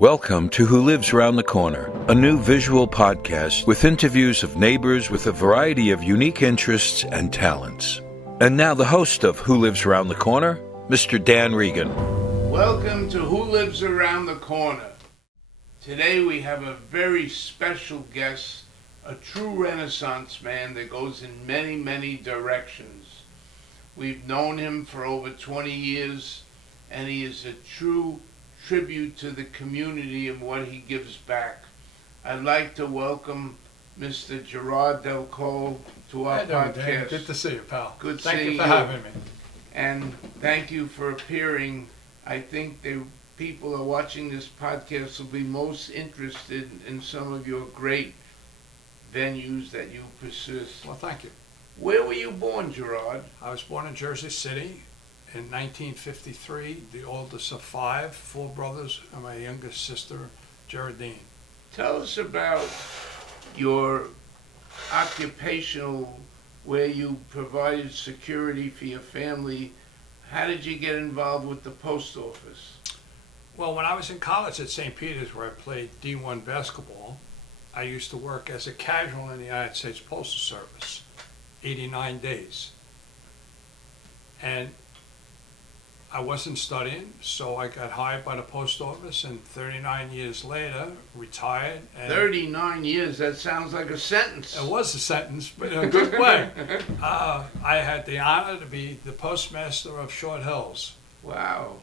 Welcome to Who Lives Around the Corner, a new visual podcast with interviews of neighbors with a variety of unique interests and talents. And now the host of Who Lives Around the Corner, Mr. Dan Regan. Welcome to Who Lives Around the Corner. Today we have a very special guest, a true Renaissance man that goes in many, many directions. We've known him for over 20 years, and he is a true tribute to the community and what he gives back. I'd like to welcome Mr. Gerard DelColle to our podcast. Dan. Good to see you, pal. Good Thank seeing you for having me. And thank you for appearing. I think the people who are watching this podcast will be most interested in some of your great venues that you persist. Well, thank you. Where were you born, Gerard? I was born in Jersey City in 1953, the oldest of four brothers, and my youngest sister, Geraldine. Tell us about your occupational, where you provided security for your family. How did you get involved with the post office? Well, when I was in college at St. Peter's, where I played D1 basketball, I used to work as a casual in the United States Postal Service, 89 days. And I wasn't studying, so I got hired by the post office, and 39 years later, retired. And 39 years, that sounds like a sentence. It was a sentence, but in a good way. I had the honor to be the postmaster of Short Hills. Wow.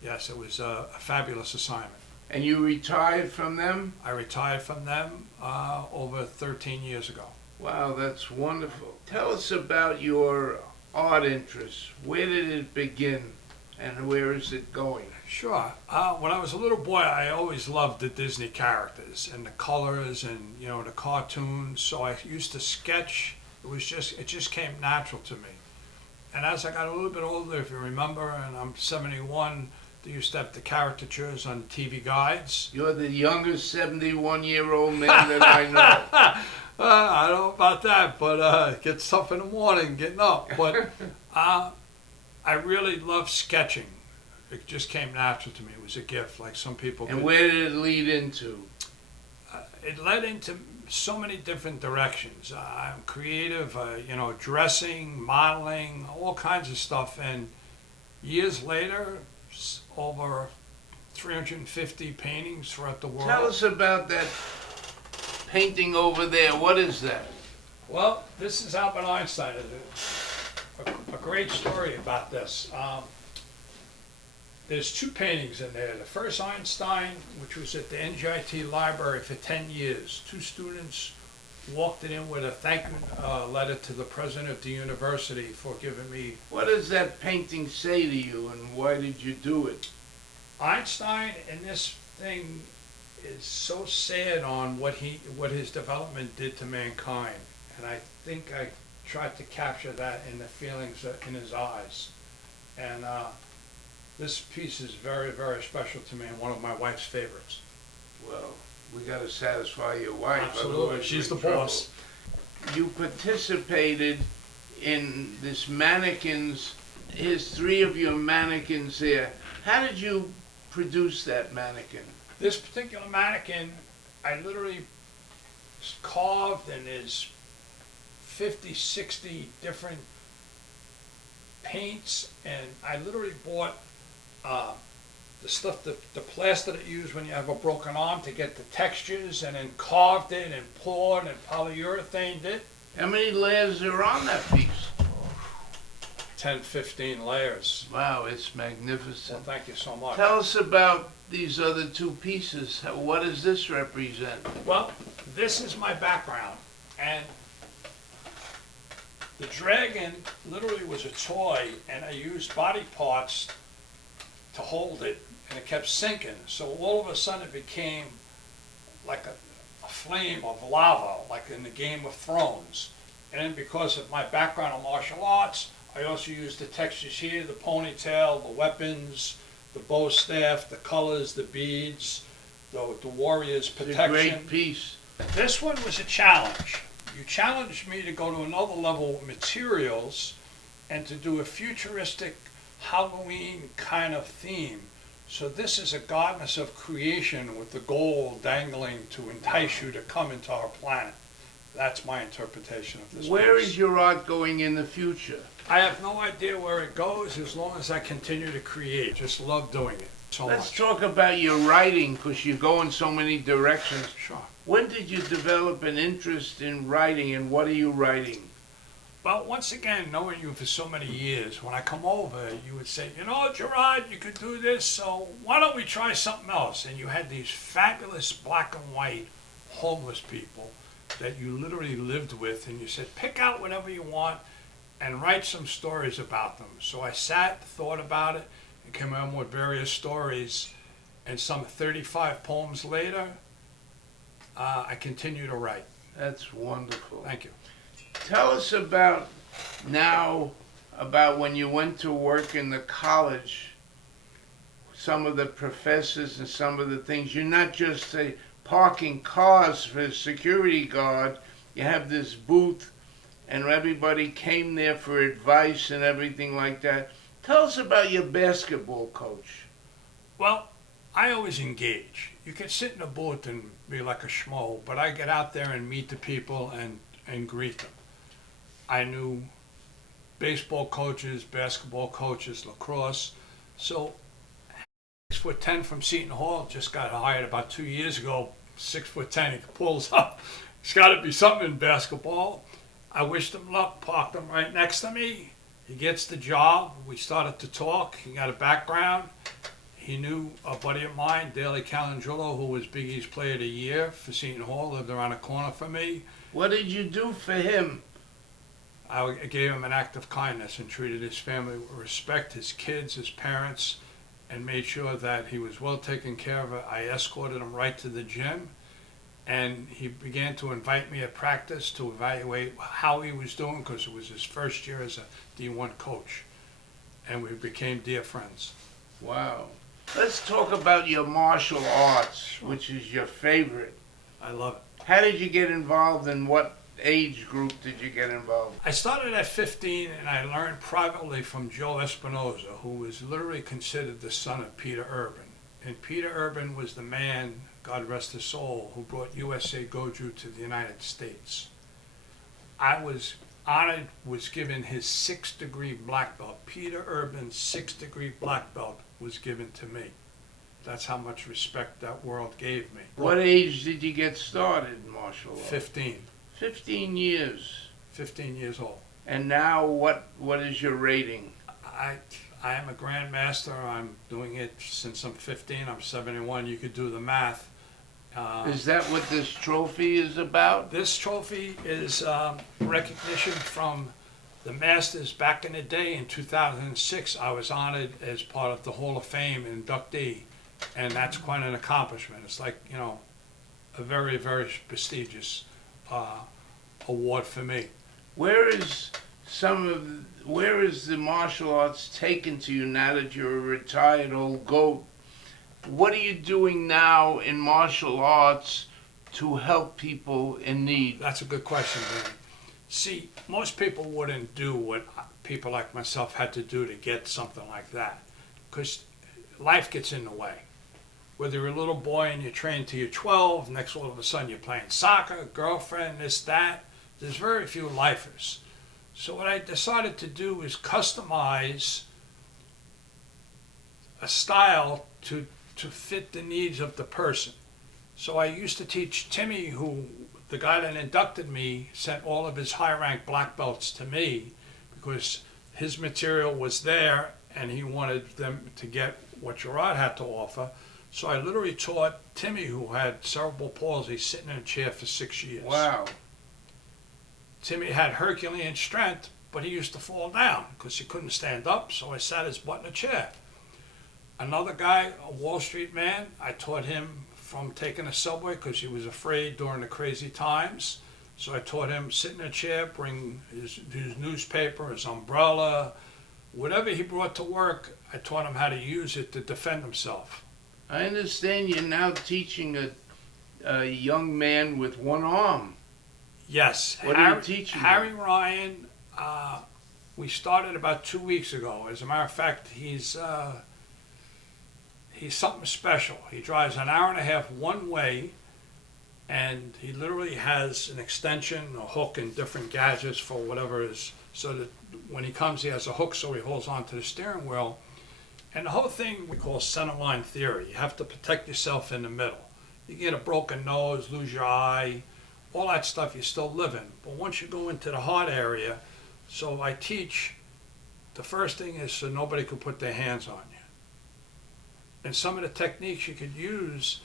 Yes, it was a fabulous assignment. And you retired from them? I retired from them over 13 years ago. Wow, that's wonderful. Tell us about your art interests. Where did it begin? And where is it going? Sure. When I was a little boy, I always loved the Disney characters and the colors and, the cartoons. So I used to sketch. It just came natural to me. And as I got a little bit older, if you remember, and I'm 71, they used to have the caricatures on TV guides. You're the youngest 71-year-old man that I know. I don't know about that, but it gets tough in the morning getting up. But I really love sketching. It just came natural to me. It was a gift, like some people. And where did it lead into? It led into so many different directions. I'm creative, dressing, modeling, all kinds of stuff. And years later, over 350 paintings throughout the world. Tell us about that painting over there. What is that? Well, this is Albert Einstein. A great story about this. There's two paintings in there. The first Einstein, which was at the NJIT library for 10 years. Two students walked it in with a thank you letter to the president of the university for giving me. What does that painting say to you, and why did you do it? Einstein in this thing is so sad on what his development did to mankind, and I think I tried to capture that in the feelings in his eyes. And this piece is very, very special to me and one of my wife's favorites. Well, we got to satisfy your wife. Absolutely, she's the boss. You participated in this mannequins. Here's 3 of your mannequins there. How did you produce that mannequin? This particular mannequin, I literally carved, and there's 50, 60 different paints, and I literally bought the stuff, the plaster that you use when you have a broken arm to get the textures, and then carved it and poured and polyurethaned it. How many layers are on that piece? 10, 15 layers. Wow, it's magnificent. Well, thank you so much. Tell us about these other 2 pieces. What does this represent? Well, this is my background, and the dragon literally was a toy, and I used body parts to hold it, and it kept sinking. So all of a sudden it became like a flame of lava, like in the Game of Thrones. And then because of my background in martial arts, I also used the textures here, the ponytail, the weapons, the bow staff, the colors, the beads, the warrior's protection. It's a great piece. This one was a challenge. You challenged me to go to another level of materials and to do a futuristic Halloween kind of theme. So this is a goddess of creation with the goal dangling to entice you to come into our planet. That's my interpretation of this Where piece. is your art going in the future? I have no idea where it goes as long as I continue to create. Just love doing it so Let's much. talk about your writing, because you go in so many directions. Sure. When did you develop an interest in writing, and what are you writing? Well, once again, knowing you for so many years, when I come over, you would say, you know, Gerard, you could do this, so why don't we try something else? And you had these fabulous black and white homeless people that you literally lived with, and you said, pick out whatever you want and write some stories about them. So I sat, thought about it, and came up with various stories, and some 35 poems later, I continue to write. That's wonderful. Thank you. Tell us about when you went to work in the college, some of the professors and some of the things. You're not just parking cars for a security guard. You have this booth, and everybody came there for advice and everything like that. Tell us about your basketball coach. Well, I always engage. You can sit in a booth and be like a schmo, but I get out there and meet the people and greet them. I knew baseball coaches, basketball coaches, lacrosse. So 6'10" from Seton Hall, just got hired about 2 years ago. 6'10", he pulls up. It's got to be something in basketball. I wished him luck, parked him right next to me. He gets the job. We started to talk. He got a background. He knew a buddy of mine, Daley Calangelo, who was Big East Player of the Year for Seton Hall, lived around the corner from me. What did you do for him? I gave him an act of kindness and treated his family with respect, his kids, his parents, and made sure that he was well taken care of. I escorted him right to the gym, and he began to invite me at practice to evaluate how he was doing, because it was his first year as a D1 coach, and we became dear friends. Wow. Let's talk about your martial arts, which is your favorite. I love it. How did you get involved, and what age group did you get involved? I started at 15, and I learned privately from Joe Espinoza, who was literally considered the son of Peter Urban. And Peter Urban was the man, God rest his soul, who brought USA Goju to the United States. I was honored, was given his 6th-degree black belt. Peter Urban's 6th-degree black belt was given to me. That's how much respect that world gave me. What age did you get started in martial arts? 15. 15 years. 15 years old. And now what is your rating? I am a grandmaster. I'm doing it since I'm 15. I'm 71. You could do the math. Is that what this trophy is about? This trophy is recognition from the Masters back in the day. In 2006, I was honored as part of the Hall of Fame inductee, and that's quite an accomplishment. It's like, you know, a very, very prestigious award for me. Where is the martial arts taken to you now that you're a retired old goat? What are you doing now in martial arts to help people in need? That's a good question, Danny. See, most people wouldn't do what people like myself had to do to get something like that, because life gets in the way. Whether you're a little boy and you train till you're 12, next all of a sudden you're playing soccer, girlfriend, this, that. There's very few lifers. So what I decided to do is customize a style to fit the needs of the person. So I used to teach Timmy, who, the guy that inducted me, sent all of his high-ranked black belts to me because his material was there and he wanted them to get what Gerard had to offer. So I literally taught Timmy, who had cerebral palsy, sitting in a chair for 6 years. Wow. Timmy had Herculean strength, but he used to fall down because he couldn't stand up, so I sat his butt in a chair. Another guy, a Wall Street man, I taught him from taking a subway because he was afraid during the crazy times. So I taught him sit in a chair, bring his newspaper, his umbrella, whatever he brought to work, I taught him how to use it to defend himself. I understand you're now teaching a young man with one arm. Yes. What are you teaching him? Harry Ryan, we started about 2 weeks ago. As a matter of fact, he's he's something special. He drives an hour and a half one way, and he literally has an extension, a hook, and different gadgets for whatever is, so that when he comes, he has a hook so he holds onto the steering wheel. And the whole thing we call centerline theory. You have to protect yourself in the middle. You get a broken nose, lose your eye, all that stuff, you're still living. But once you go into the heart area, so I teach, the first thing is so nobody can put their hands on you. And some of the techniques you could use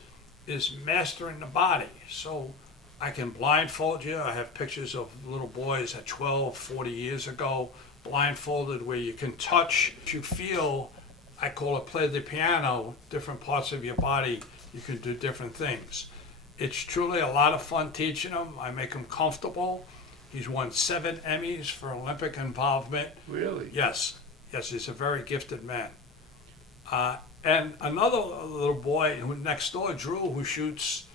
is mastering the body. So I can blindfold you. I have pictures of little boys at 12, 40 years ago, blindfolded, where you can touch, you feel, I call it play the piano, different parts of your body, you can do different things. It's truly a lot of fun teaching him. I make him comfortable. He's won 7 Emmys for Olympic involvement. Really? Yes, he's a very gifted man. And another little boy who next door, Drew, who shoots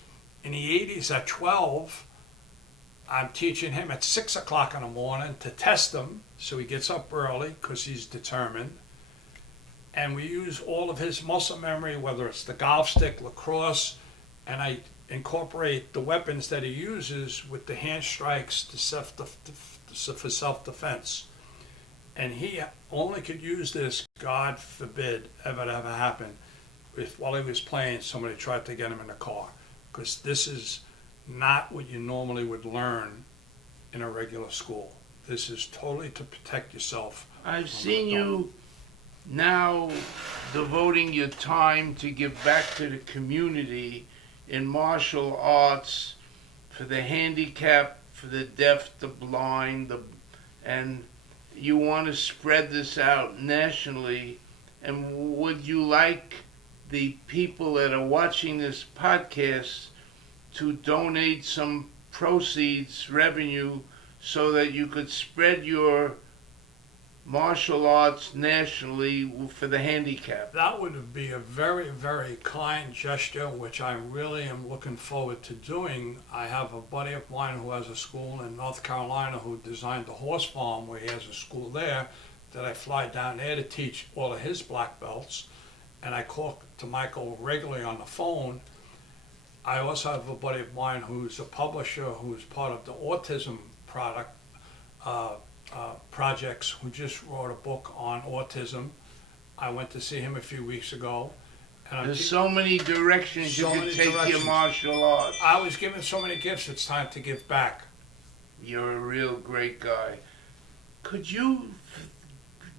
in the 80s at 12, I'm teaching him at 6 o'clock in the morning to test him, so he gets up early because he's determined. And we use all of his muscle memory, whether it's the golf stick, lacrosse, and I incorporate the weapons that he uses with the hand strikes for self-defense. And he only could use this, God forbid, ever happen, if while he was playing somebody tried to get him in the car. Because this is not what you normally would learn in a regular school. This is totally to protect yourself. I've seen you now devoting your time to give back to the community in martial arts for the handicapped, for the deaf, the blind, and you want to spread this out nationally. And would you like the people that are watching this podcast to donate some proceeds, revenue, so that you could spread your martial arts nationally for the handicapped? That would be a very, very kind gesture, which I really am looking forward to doing. I have a buddy of mine who has a school in North Carolina who designed the horse farm where he has a school there that I fly down there to teach all of his black belts. And I talk to Michael regularly on the phone. I also have a buddy of mine who's a publisher who's part of the autism projects, who just wrote a book on autism. I went to see him a few weeks ago. And there's so many directions you can take your martial arts. I was given so many gifts, it's time to give back. You're a real great guy. Could you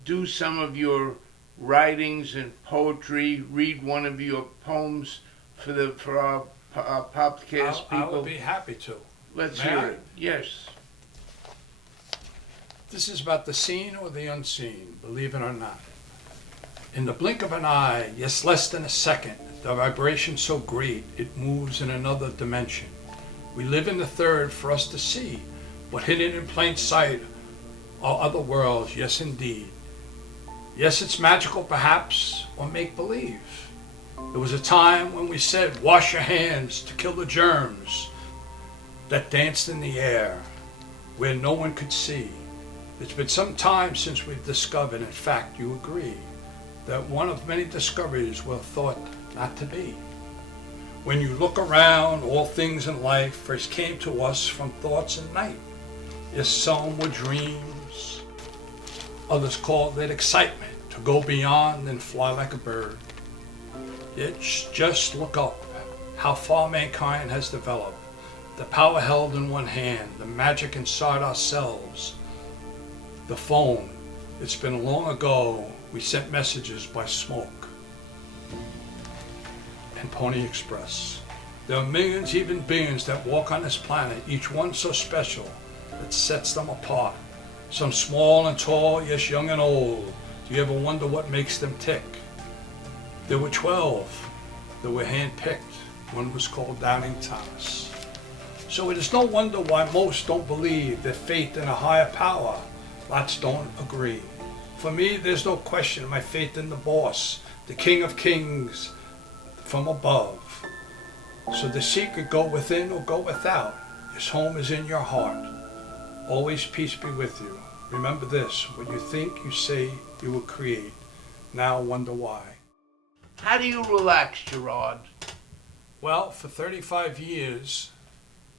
do some of your writings and poetry, read one of your poems for our podcast people? I would be happy to. Let's hear it. Yes. This is about the seen or the unseen, believe it or not. In the blink of an eye, yes, less than a second, the vibration so great, it moves in another dimension. We live in the third for us to see, but hidden in plain sight are other worlds, yes indeed. Yes, it's magical perhaps, or make-believe. There was a time when we said, wash your hands to kill the germs that danced in the air, where no one could see. It's been some time since we've discovered, in fact you agree, that one of many discoveries were thought not to be. When you look around, all things in life first came to us from thoughts in night. Yes, some were dreams, others called it excitement, to go beyond and fly like a bird. Yet just look up, how far mankind has developed, the power held in one hand, the magic inside ourselves. The phone, it's been long ago we sent messages by smoke. And Pony Express. There are millions, even billions, that walk on this planet, each one so special that sets them apart. Some small and tall, yes, young and old. Do you ever wonder what makes them tick? There were 12 that were handpicked. One was called Doubting Thomas. So it is no wonder why most don't believe their faith in a higher power. Lots don't agree. For me, there's no question my faith in the boss, the King of Kings from above. So the secret, go within or go without. His home is in your heart. Always peace be with you. Remember this, what you think, you say, you will create. Now wonder why. How do you relax, Gerard? Well, for 35 years,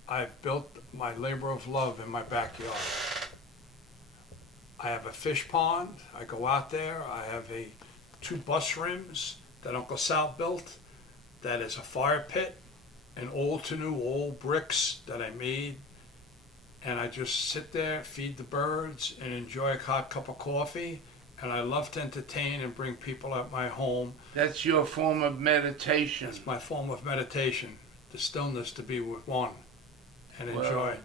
I've built my labor of love in my backyard. I have a fish pond. I go out there. I have 2 bus rims that Uncle Sal built. That is a fire pit, and old to new old bricks that I made. And I just sit there, feed the birds, and enjoy a hot cup of coffee. And I love to entertain and bring people at my home. That's your form of meditation. It's my form of meditation, the stillness to be with one and enjoy. Well,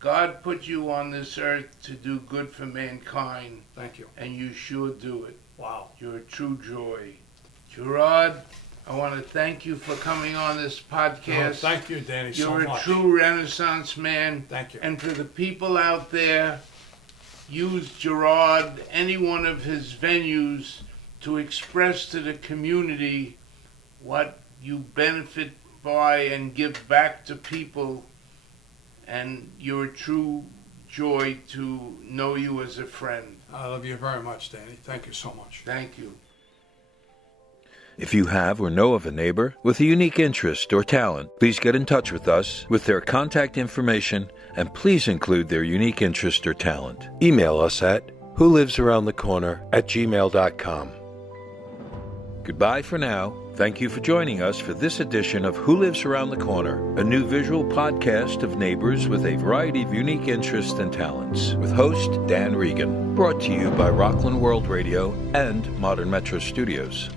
God put you on this earth to do good for mankind. Thank you. And you sure do it. Wow. You're a true joy. Gerard, I want to thank you for coming on this podcast. Oh, thank you, Danny, so much. You're a true Renaissance man. Thank you. And for the people out there, use Gerard, any one of his venues, to express to the community what you benefit by and give back to people. And you're a true joy to know you as a friend. I love you very much, Danny. Thank you so much. Thank you. If you have or know of a neighbor with a unique interest or talent, please get in touch with us with their contact information and please include their unique interest or talent. Email us at wholivesaroundthecorner@gmail.com. Goodbye for now. Thank you for joining us for this edition of Who Lives Around the Corner, a new visual podcast of neighbors with a variety of unique interests and talents, with host Dan Regan, brought to you by Rockland World Radio and Modern Metro Studios.